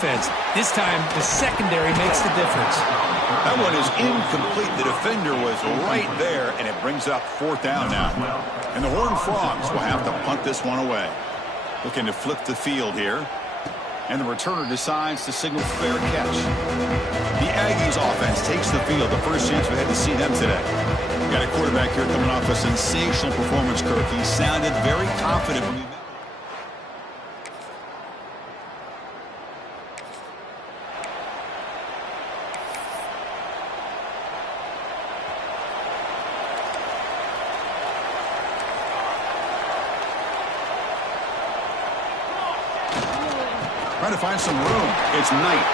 This time, the secondary makes the difference. That one is incomplete. The defender was right there, and it brings up 4th down now. And the Horned Frogs will have to punt this one away. Looking to flip the field here. And the returner decides to signal fair catch. The Aggies offense takes the field. The first chance we had to see them today. Got a quarterback here coming off a sensational performance, Kirk. He sounded very confident when he met. Trying to find some room. It's Knight.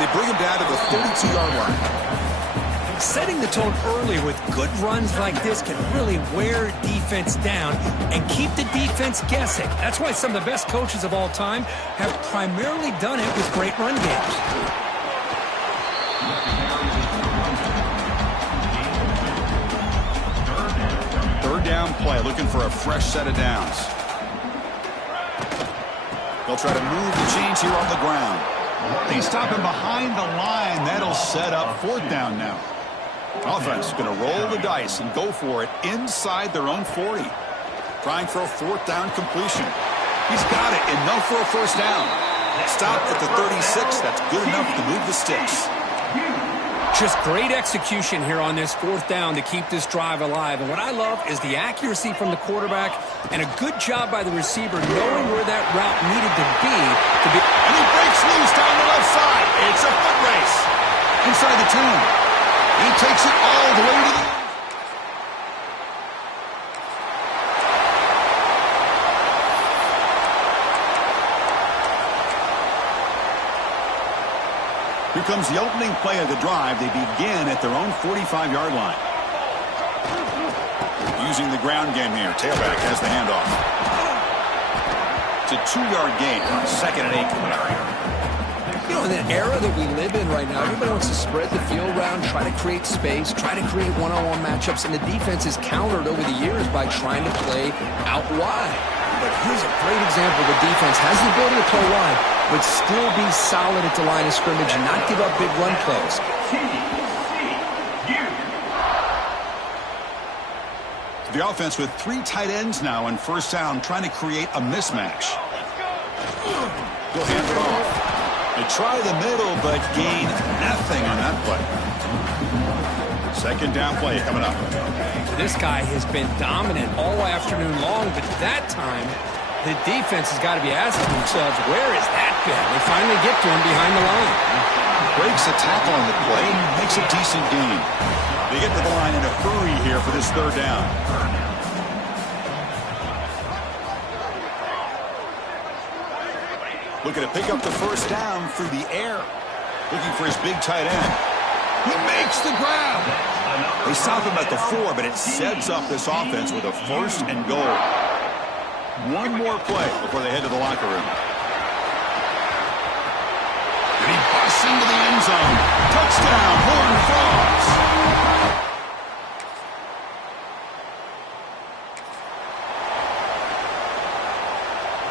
They bring him down to the 32-yard line. Setting the tone early with good runs like this can really wear defense down and keep the defense guessing. That's why some of the best coaches of all time have primarily done it with great run games. Third down play, looking for a fresh set of downs. They'll try to move the chains here on the ground. They stop him behind the line. That'll set up 4th down now. Offense going to roll the dice and go for it inside their own 40. Trying for a 4th down completion. He's got it. Enough for a first down. Stopped at the 36. That's good enough to move the sticks. Just great execution here on this 4th down to keep this drive alive. And what I love is the accuracy from the quarterback and a good job by the receiver knowing where that route needed to be. And he breaks loose down the left side. It's a foot race. Inside the 10. He takes it all the way to the end. Here comes the opening play of the drive. They begin at their own 45-yard line. Using the ground game here. Tailback has the handoff. It's a 2-yard gain. 2nd and 8. You know, in the era that we live in right now, everybody wants to spread the field around, try to create space, try to create one-on-one matchups, and the defense is countered over the years by trying to play out wide. But here's a great example. The defense has the ability to play wide, but still be solid at the line of scrimmage and not give up big run plays. The offense with 3 tight ends now on first down, trying to create a mismatch. He'll hand it off. They try the middle, but gain nothing on that play. 2nd down play coming up. This guy has been dominant all afternoon long, but that time, the defense has got to be asking themselves, where is that been? They finally get to him behind the line. Breaks a tackle on the play, makes a decent gain. They get to the line in a hurry here for this 3rd down. Looking to pick up the first down through the air. Looking for his big tight end. He makes the grab. They stop him at the 4, but it sets up this offense with a 1st and goal. One more play before they head to the locker room. And he busts into the end zone. Touchdown, Horned Frogs.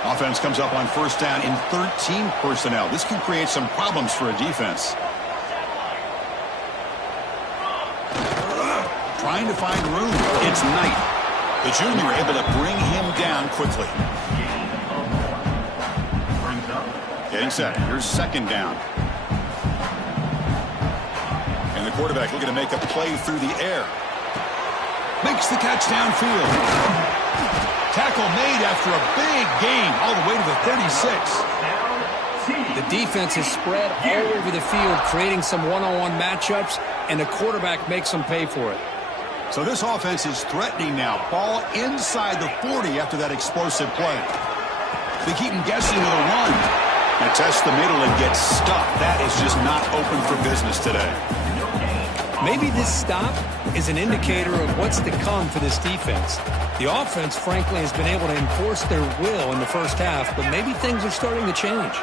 Offense comes up on first down in 13 personnel. This can create some problems for a defense. Trying to find room. It's Knight. The junior able to bring him down quickly. Getting set. Here's 2nd down. And the quarterback looking to make a play through the air. Makes the catch downfield. Tackle made after a big gain all the way to the 36. The defense is spread all over the field, creating some one-on-one matchups, and the quarterback makes them pay for it. So this offense is threatening now. Ball inside the 40 after that explosive play. They keep him guessing with a run. They test the middle and get stuck. That is just not open for business today. Maybe this stop is an indicator of what's to come for this defense. The offense, frankly, has been able to enforce their will in the first half, but maybe things are starting to change.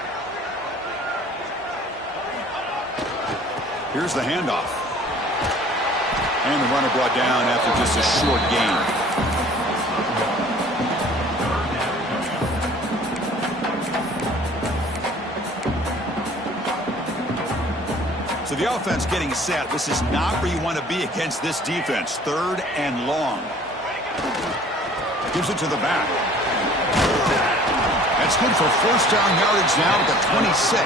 Here's the handoff. And the runner brought down after just a short gain. So the offense getting set. This is not where you want to be against this defense. 3rd and long. Gives it to the back. That's good for first down yardage now at the 26.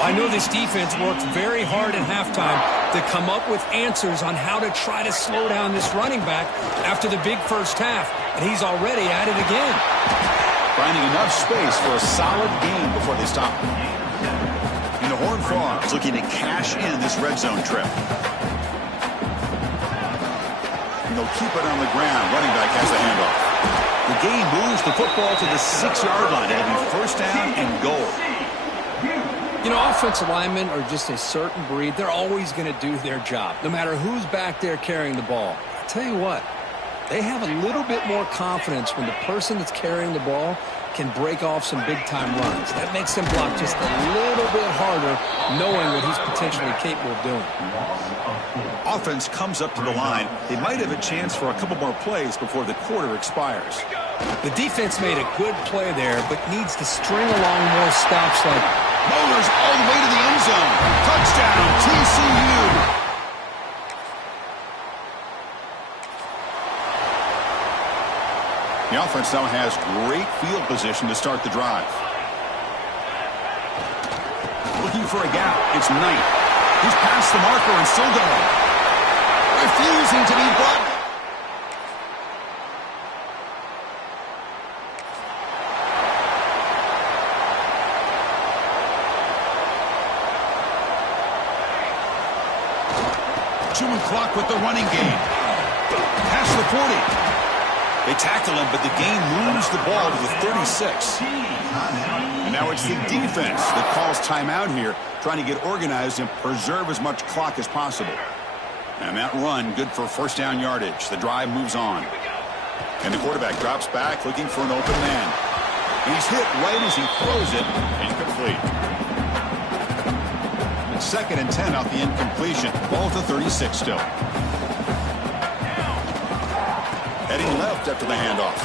I know this defense worked very hard at halftime to come up with answers on how to try to slow down this running back after the big first half, and he's already at it again. Finding enough space for a solid gain before they stop. And the Horned Frogs looking to cash in this red zone trip. And they'll keep it on the ground. Running back has the handoff. The game moves the football to the 6-yard line. It'll be first down and goal. You know, offensive linemen are just a certain breed. They're always going to do their job, no matter who's back there carrying the ball. I'll tell you what, they have a little bit more confidence when the person that's carrying the ball can break off some big-time runs. That makes them block just a little bit harder, knowing what he's potentially capable of doing. Offense comes up to the line. They might have a chance for a couple more plays before the quarter expires. The defense made a good play there, but needs to string along more stops like Motors all the way to the end zone. Touchdown, TCU. The offense now has great field position to start the drive. Looking for a gap. It's Knight. He's past the marker and still going. Refusing to be brought. Chewing clock with the running game. Past the 40. They tackle him, but the game moves the ball to the 36. And now it's the defense that calls timeout here, trying to get organized and preserve as much clock as possible. And that run, good for first down yardage. The drive moves on. And the quarterback drops back, looking for an open man. And he's hit right as he throws it. Incomplete. And 2nd and 10 off the incompletion. Ball to 36 still. Heading left after the handoff.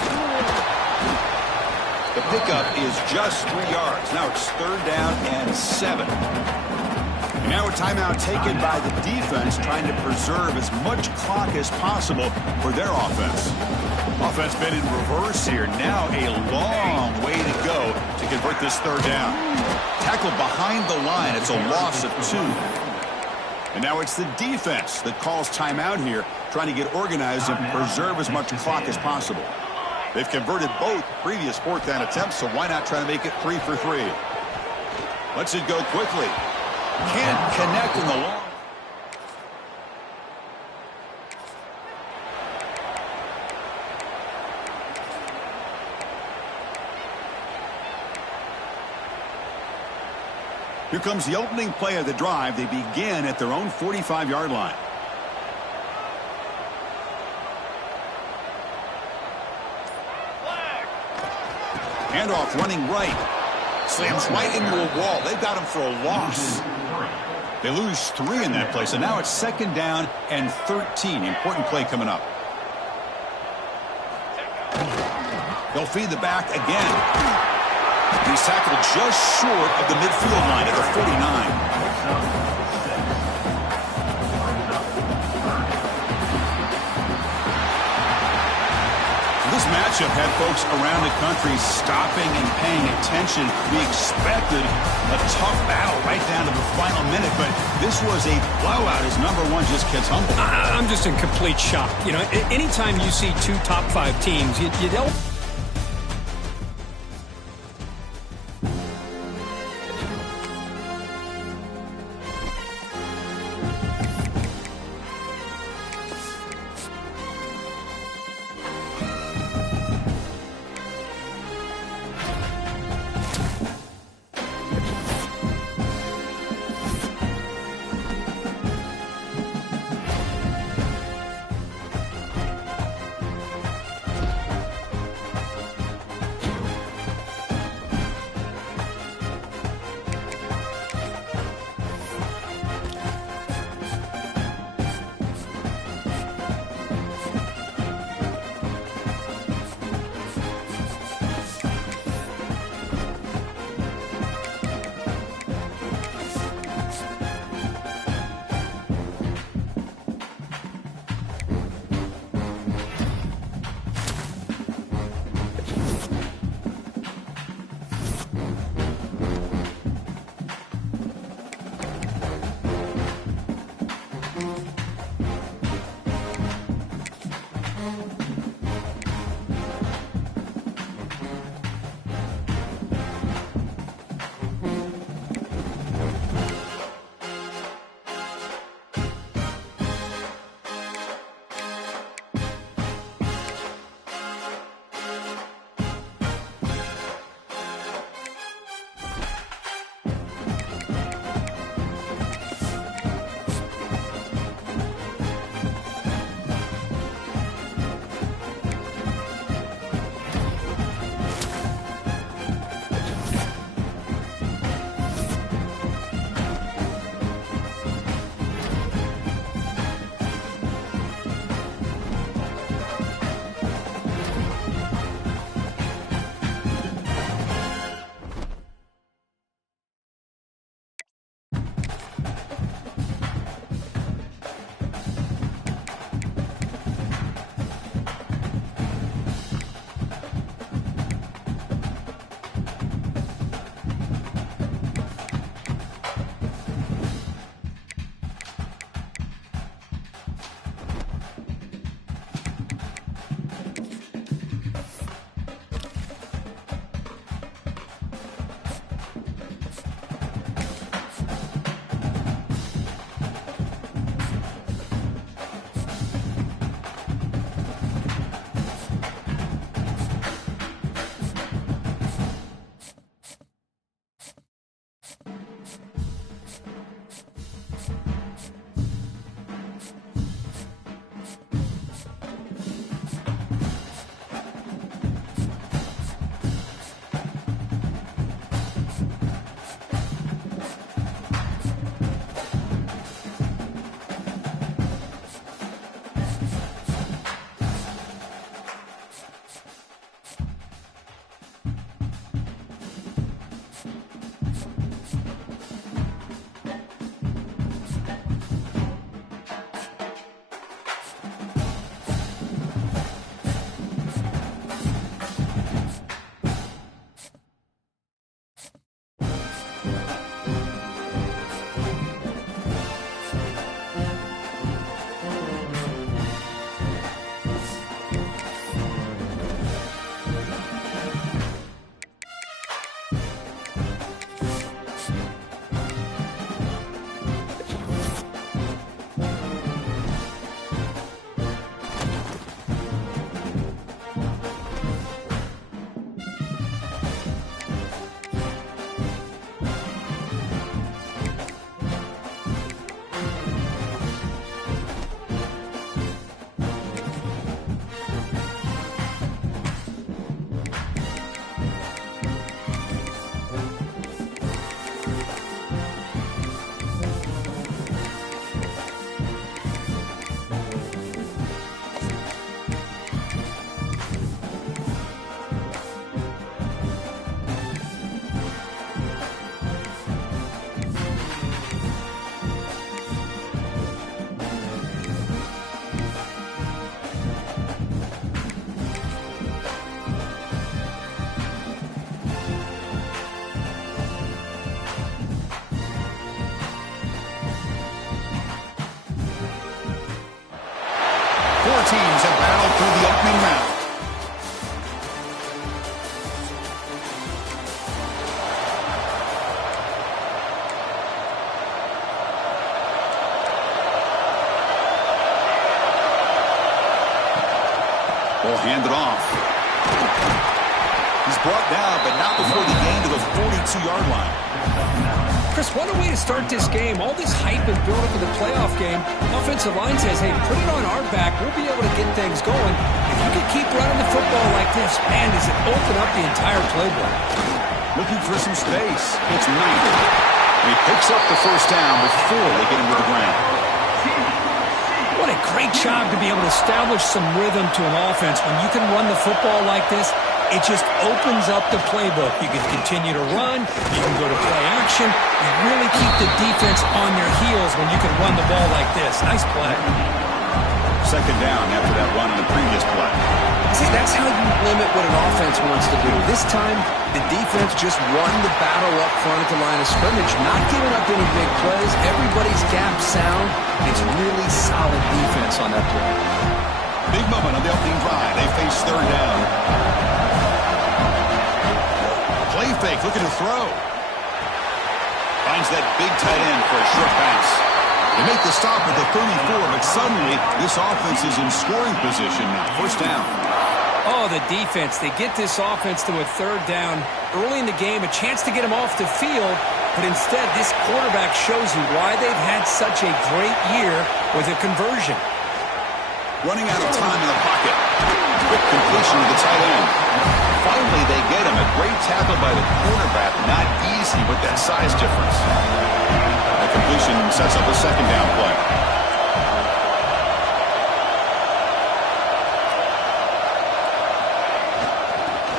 The pickup is just 3 yards. Now it's 3rd down and 7. And now a timeout taken by the defense, trying to preserve as much clock as possible for their offense. Offense been in reverse here. Now a long way to go to convert this 3rd down. Tackled behind the line. It's a loss of 2. And now it's the defense that calls timeout here, trying to get organized and preserve as much clock as possible. They've converted both previous 4th down attempts, so why not try to make it 3 for 3? Lets it go quickly. Can't connect in the long. Here comes the opening play of the drive. They begin at their own 45-yard line. Handoff running right. Slams right into a wall. They've got him for a loss. They lose 3 in that play, so now it's 2nd down and 13. Important play coming up. They'll feed the back again. He's tackled just short of the midfield line at the 49. This matchup had folks around the country stopping and paying attention. We expected a tough battle right down to the final minute, but this was a blowout as number 1 just gets humbled. I'm just in complete shock. You know, anytime you see 2 top 5 teams, you don't. Teams have battled through the opening round. Will hand it off. He's brought down, but not before the gain to the 42-yard line. Chris, what a way to start this game. All this hype and build-up for the playoff game. Offensive line says, hey, put it on our back. We'll be able to get things going. If you can keep running the football like this, man, does it open up the entire playbook. Looking for some space. It's Knight. He picks up the first down before they get him to the ground. What a great job to be able to establish some rhythm to an offense. When you can run the football like this, it just opens up the playbook. You can continue to run. You can go to play action. You really keep the defense on their heels when you can run the ball like this. Nice play. Second down after that run in the previous play. See, that's how you limit what an offense wants to do. This time, the defense just won the battle up front at the line of scrimmage, not giving up any big plays. Everybody's gap sound. It's really solid defense on that play. Big moment on the opening drive. They face third down. Play fake, looking to throw. Finds that big tight end for a short pass. They make the stop at the 34, but suddenly this offense is in scoring position now. First down. Oh, the defense. They get this offense to a third down. Early in the game, a chance to get him off the field, but instead this quarterback shows you why they've had such a great year with a conversion. Running out of time in the pocket. Quick completion to the tight end. Finally, they get him. A great tackle by the quarterback. Not easy with that size difference. That completion sets up a second down play.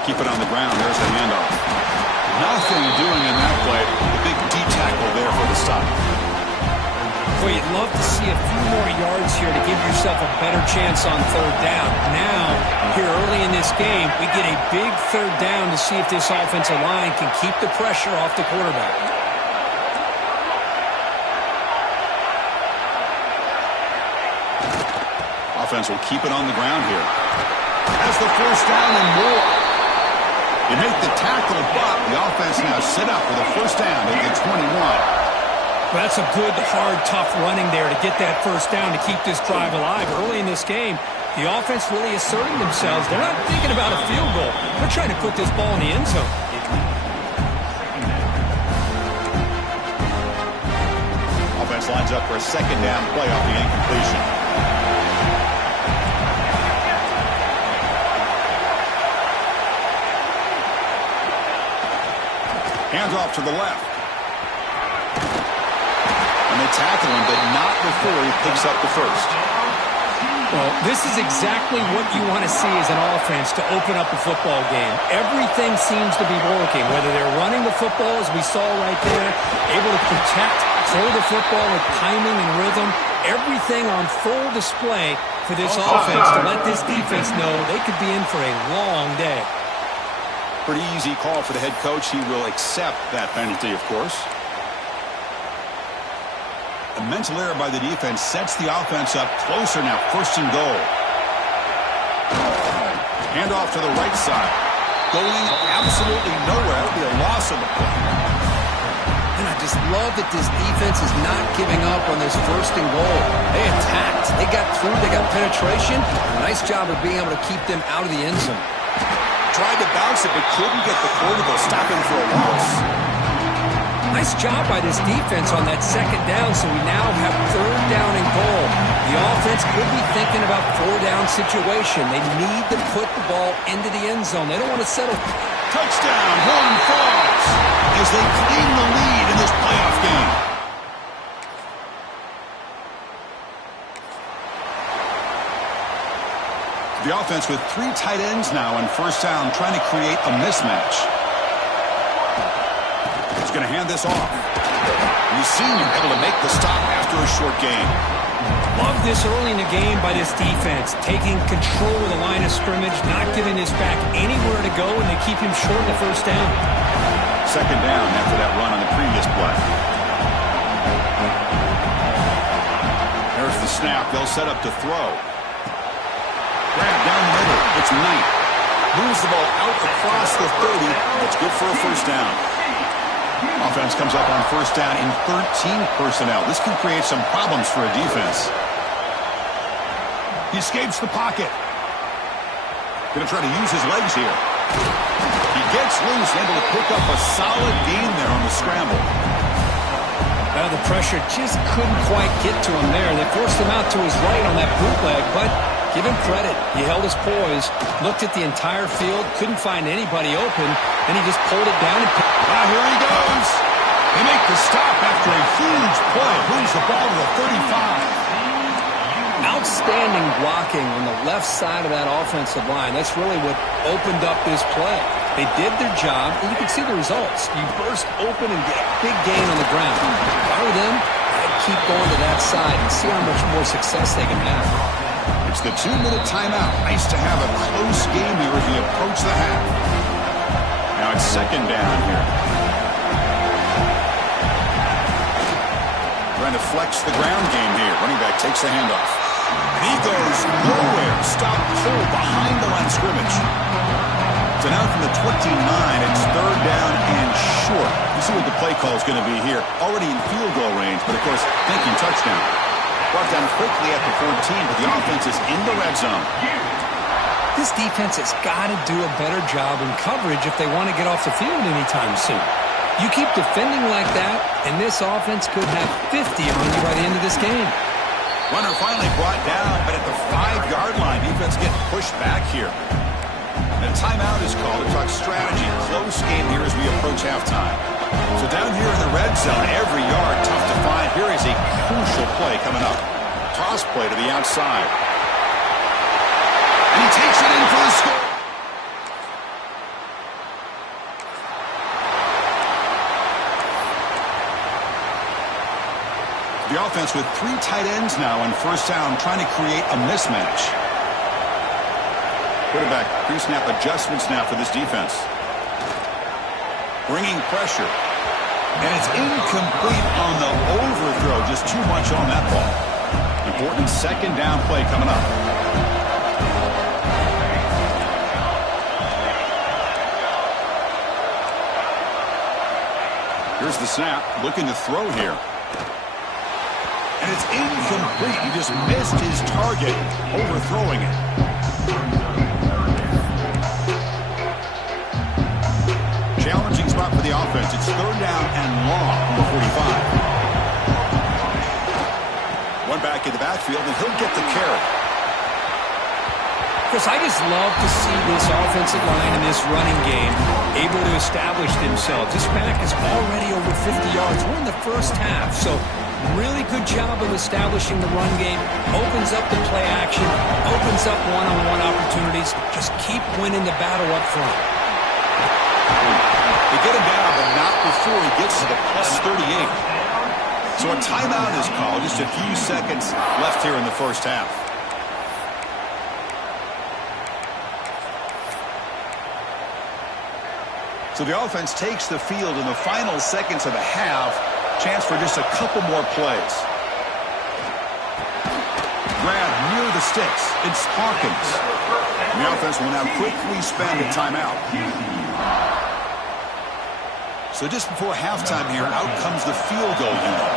Keep it on the ground. There's the handoff. Nothing doing in that play. The big D tackle there for the stop. Well, you'd love to see a few more yards here to give yourself a better chance on third down. Now, here early in this game, we get a big third down to see if this offensive line can keep the pressure off the quarterback. Offense will keep it on the ground here. Has the first down and more. You make the tackle, but the offense now set up for the first down at the 21. Well, that's a good, hard, tough running there to get that first down to keep this drive alive. Early in this game, the offense really asserting themselves. They're not thinking about a field goal. They're trying to put this ball in the end zone. lines up for a second down play off the incompletion. Hands off to the left. And they tackle him, but not before he picks up the first. Well, this is exactly what you want to see as an offense to open up a football game. Everything seems to be working, whether they're running the football, as we saw right there, able to protect, throw the football with timing and rhythm. Everything on full display for this offense to let this defense know they could be in for a long day. Pretty easy call for the head coach. He will accept that penalty, of course. A mental error by the defense sets the offense up closer now. First and goal. Hand off to the right side. Going absolutely nowhere. That'll be a loss of the play. And I just love that this defense is not giving up on this first and goal. They attacked. They got through. They got penetration. Nice job of being able to keep them out of the end zone. Tried to bounce it, but couldn't get the quarterback to stop him for a loss. Nice job by this defense on that second down, so we now have third down and goal. The offense could be thinking about four-down situation. They need to put the ball into the end zone. They don't want to settle. Touchdown, Horn Frogs, as they claim the lead in this playoff game. The offense with three tight ends now on first down, trying to create a mismatch. He's going to hand this off. And the senior able to make the stop after a short gain. Love this early in the game by this defense, taking control of the line of scrimmage, not giving this back anywhere to go, and they keep him short of the first down. Second down after that run on the previous play. There's the snap. They'll set up to throw. Grab down the middle. It's Knight. Moves the ball out across the 30. It's good for a first down. Offense comes up on first down in 13 personnel. This can create some problems for a defense. He escapes the pocket. Going to try to use his legs here. He gets loose, able to pick up a solid gain there on the scramble. The pressure just couldn't quite get to him there. They forced him out to his right on that bootleg, but give him credit. He held his poise, looked at the entire field, couldn't find anybody open, and he just pulled it down and picked. Here he goes. They make the stop after a huge play. Moves the ball to the 35. Outstanding blocking on the left side of that offensive line. That's really what opened up this play. They did their job, and you can see the results. You burst open and get a big gain on the ground. If I were them, I'd keep going to that side and see how much more success they can have. It's the 2-minute timeout. Nice to have a close game here as we approach the half. Now it's second down here. Trying to flex the ground game here. Running back takes the handoff. And he goes nowhere. Stop cold behind the line of scrimmage. So now from the 29, it's third down and short. You see what the play call is going to be here. Already in field goal range, but of course, thinking touchdown. Brought down quickly at the 14, but the offense is in the red zone. This defense has got to do a better job in coverage if they want to get off the field anytime soon. You keep defending like that, and this offense could have 50 on you by the end of this game. Runner finally brought down, but at the 5-yard line, defense getting pushed back here. And a timeout is called to talk strategy. Close game here as we approach halftime. So down here in the red zone, every yard tough to find. Here is a crucial play coming up. Toss play to the outside. And he takes it in for the score. The offense with three tight ends now on first down, trying to create a mismatch. Quarterback pre-snap adjustments now for this defense. Bringing pressure. And it's incomplete on the overthrow. Just too much on that ball. Important second down play coming up. Here's the snap. Looking to throw here. And it's incomplete. He just missed his target, overthrowing it. Challenging spot for the offense. It's third down and long from the 45. backfield, and he'll get the carry. Chris, I just love to see this offensive line in this running game able to establish themselves. This back is already over 50 yards. We're in the first half, so really good job of establishing the run game. Opens up the play action, opens up one-on-one opportunities. Just keep winning the battle up front. They get him down, but not before he gets to the plus 38. So a timeout is called. Just a few seconds left here in the first half. So the offense takes the field in the final seconds of the half. Chance for just a couple more plays. Grab near the sticks. It's Hawkins. The offense will now quickly spend a timeout. So just before halftime here, out comes the field goal unit.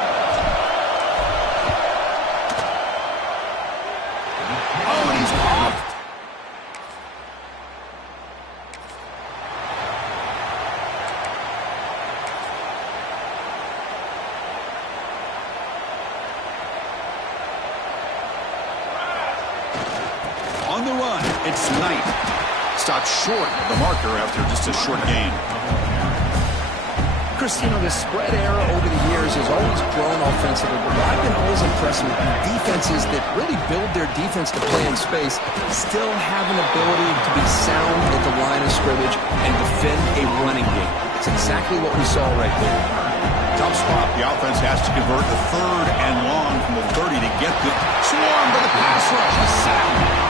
Oh, and he's off. On the run, it's Knight. Stopped short of the marker after just a short gain. Christino, the spread era over the years has always grown offensively, but I've been always impressed with defenses that really build their defense to play in space, still have an ability to be sound at the line of scrimmage and defend a running game. It's exactly what we saw right there. Tough spot. The offense has to convert the 3rd and long from the 30 to get the swarm by the pass rush. A sack.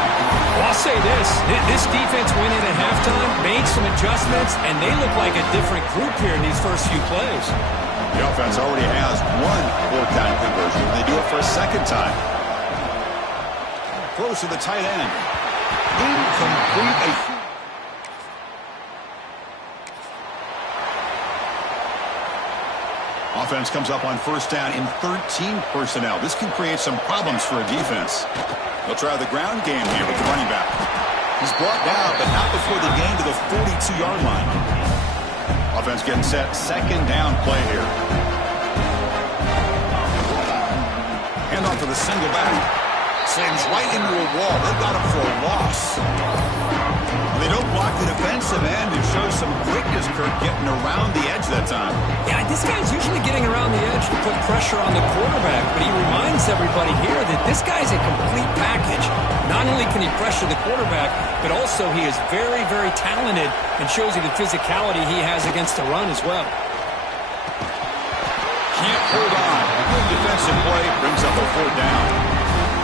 Well, I'll say this defense went in at halftime, made some adjustments, and they look like a different group here in these first few plays. The offense already has one 4th-down conversion. They do it for a second time. Throws to the tight end. Incomplete. Offense comes up on 1st down in 13 personnel. This can create some problems for a defense. They'll try the ground game here with the running back. He's brought down, but not before the gain to the 42-yard line. Offense getting set. 2nd down play here. Hand off to the single back. Slams right into a wall. They've got him for a loss. They don't block the defensive end. It shows some quickness, Kirk, getting around the edge that time. Yeah, this guy's usually getting around the edge to put pressure on the quarterback, but he reminds everybody here that this guy's a complete package. Not only can he pressure the quarterback, but also he is very, very talented and shows you the physicality he has against the run as well. Can't hold on. A good defensive play brings up a 4th down.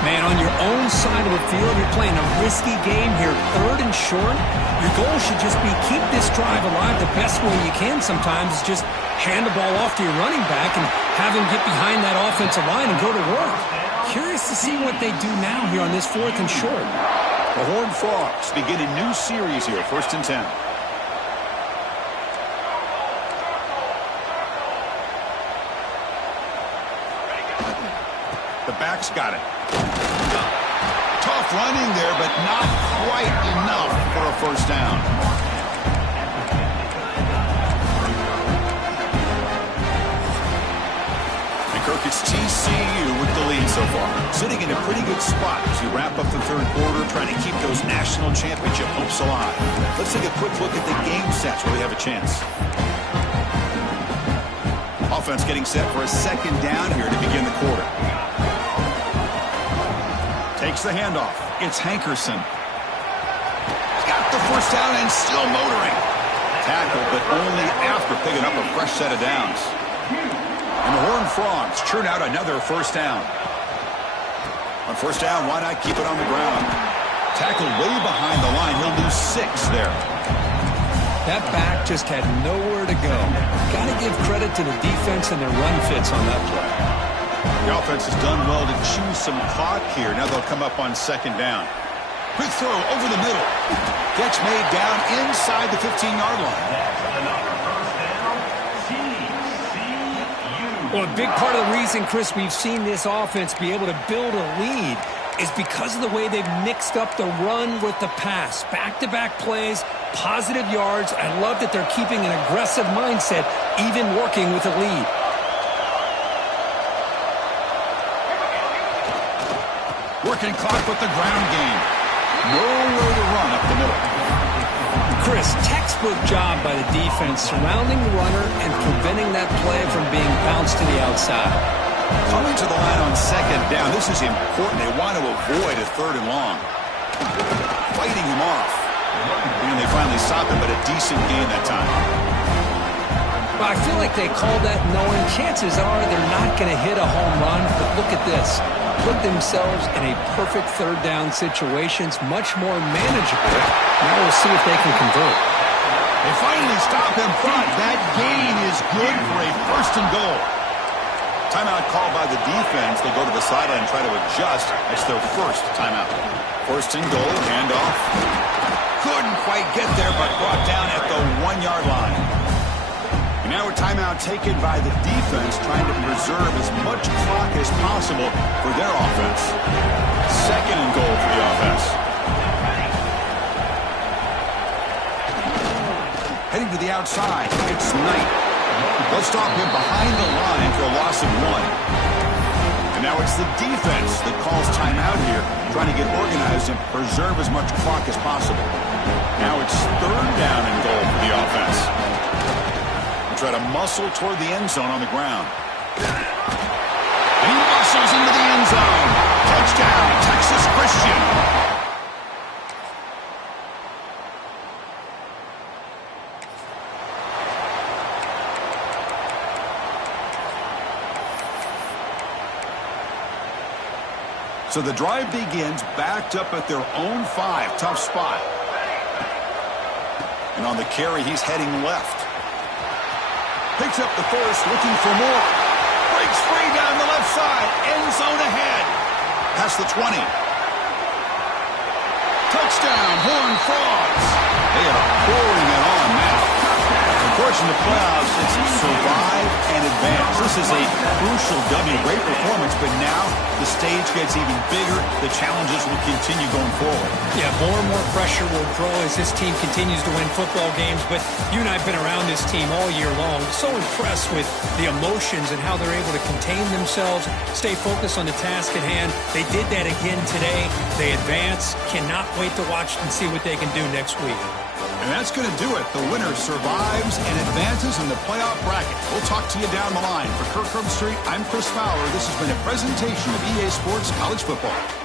Man, on your own side of the field, you're playing a risky game here. 3rd and short. Your goal should just be keep this drive alive the best way you can sometimes is just hand the ball off to your running back and have him get behind that offensive line and go to work. Curious to see what they do now here on this 4th and short. The Horned Frogs begin a new series here, 1st and 10. The back's got it. Tough running there, but not quite enough for a 1st down. And Kirk, it's TCU with the lead so far. Sitting in a pretty good spot as we wrap up the 3rd quarter, trying to keep those national championship hopes alive. Let's take a quick look at the game sets where we have a chance. Offense getting set for a 2nd down here to begin the quarter. Takes the handoff. It's Hankerson. He's got the 1st down and still motoring. Tackle, but only after picking up a fresh set of downs. And the Horned Frogs churn out another 1st down. On 1st down, why not keep it on the ground? Tackle way behind the line. He'll lose 6 there. That back just had nowhere to go. Got to give credit to the defense and their run fits on that play. The offense has done well to chew some clock here. Now they'll come up on 2nd down. Quick throw over the middle. Catch made down inside the 15-yard line. Well, a big part of the reason, Chris, we've seen this offense be able to build a lead is because of the way they've mixed up the run with the pass. Back-to-back plays, positive yards. I love that they're keeping an aggressive mindset, even working with a lead. working clock with the ground game. Nowhere to run up the middle. Chris, textbook job by the defense surrounding the runner and preventing that play from being bounced to the outside. Coming to the line on second down. This is important. They want to avoid a third and long. Fighting him off. And they finally stop him, but a decent gain that time. Well, I feel like they called that knowing chances are they're not going to hit a home run, but look at this. Put themselves in a perfect third down situation. It's much more manageable. Now we'll see if they can convert. They finally stop in front. That gain is good for a first and goal. Timeout called by the defense. They go to the sideline and try to adjust. It's their first timeout. First and goal, handoff. Couldn't quite get there, but brought down at the 1-yard line. And now a timeout taken by the defense, trying to preserve as much clock as possible for their offense. Second and goal for the offense. Heading to the outside, it's Knight. They'll stop him behind the line for a loss of 1. And now it's the defense that calls timeout here, trying to get organized and preserve as much clock as possible. Now it's third down and goal for the offense. Try to muscle toward the end zone on the ground. And he muscles into the end zone. Touchdown, Texas Christian. So the drive begins backed up at their own 5. Tough spot. And on the carry, he's heading left. Picks up the first, looking for more. Breaks free down the left side. End zone ahead. Past the 20. Touchdown, Horned Frogs. They are pouring it on now. Of course, in the playoffs, it's survive and advance. This is a crucial W. Great performance, but now the stage gets even bigger. The challenges will continue going forward. Yeah, more and more pressure will grow as this team continues to win football games. But you and I have been around this team all year long. So impressed with the emotions and how they're able to contain themselves, stay focused on the task at hand. They did that again today. They advance. Cannot wait to watch and see what they can do next week. And that's going to do it. The winner survives and advances in the playoff bracket. We'll talk to you down the line. For Kirk Street, I'm Chris Fowler. This has been a presentation of EA Sports College Football.